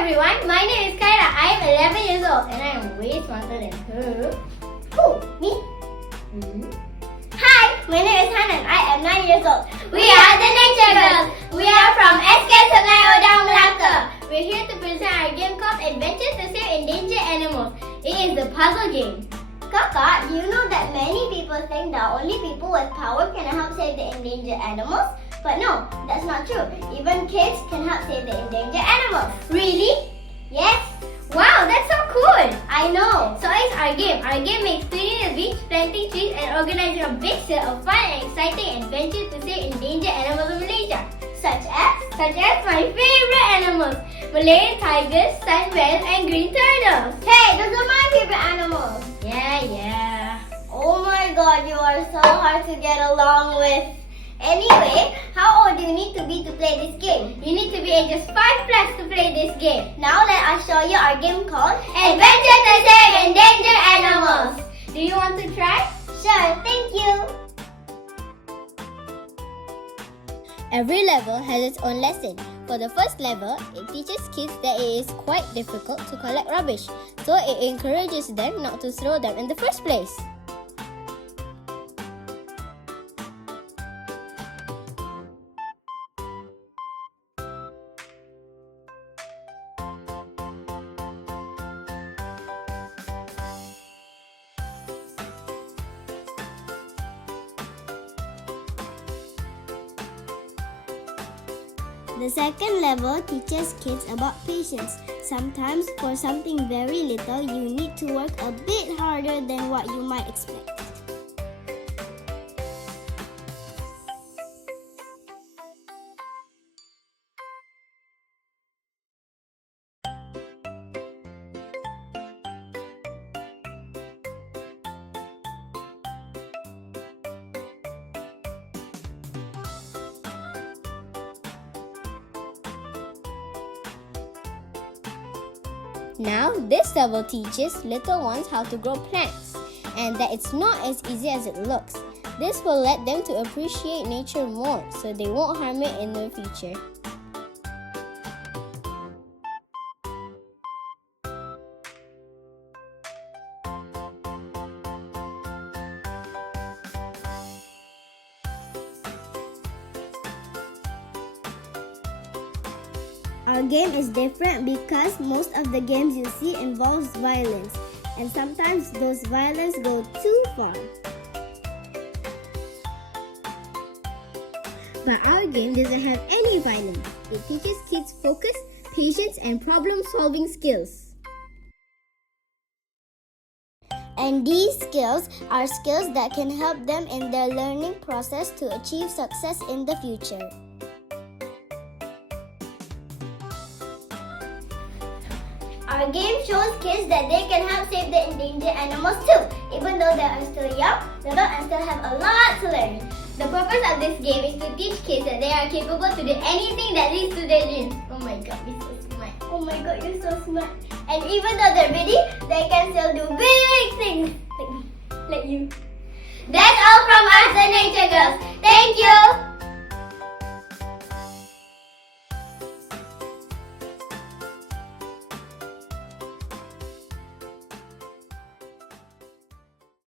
everyone, my name is Khairah. I am 11 years old and I am way smarter than her. Who? Me? Hi, my name is Hanan. I am 9 years old. We are the Nature Girls. We are from SK Sungai Udang, Malaysia. We're here to present our game called Adventures to Save Endangered Animals. It is a puzzle game. Kaka, do you know that many people think that only people with power can help save the endangered animals? But no, that's not true. Even kids can help save the endangered animals. Really? Yes. Wow, that's so cool. I know. So it's our game. Our game makes cleaning the beach, planting trees, and organizing a big set of fun and exciting adventures to save endangered animals in Malaysia. Such as my favorite animals, Malayan tigers, sun bears, and green turtles. Hey, those are my favorite animals. Yeah. Oh my god, you are so hard to get along with. Anyway, how old do you need to be to play this game? You need to be ages 5 plus to play this game. Now let us show you our game called Adventure to Save Endangered Animals. Do you want to try? Sure, thank you. Every level has its own lesson. For the first level, it teaches kids that it is quite difficult to collect rubbish, so it encourages them not to throw them in the first place. The second level teaches kids about patience. Sometimes, for something very little, you need to work a bit harder than what you might expect. Now, this level teaches little ones how to grow plants and that it's not as easy as it looks. This will let them to appreciate nature more so they won't harm it in the future. Our game is different because most of the games you see involves violence, and sometimes those violence go too far. But our game doesn't have any violence. It teaches kids focus, patience, and problem-solving skills. And these skills are skills that can help them in their learning process to achieve success in the future. Our game shows kids that they can help save the endangered animals too. Even though they are still young, they don't and still have a lot to learn. The purpose of this game is to teach kids that they are capable to do anything that leads to their dreams. Oh my god, you're so smart. Oh my god, you're so smart. And even though they're busy, they can still do big things. Like you. That's all from us, the Nature Girls. Thank you.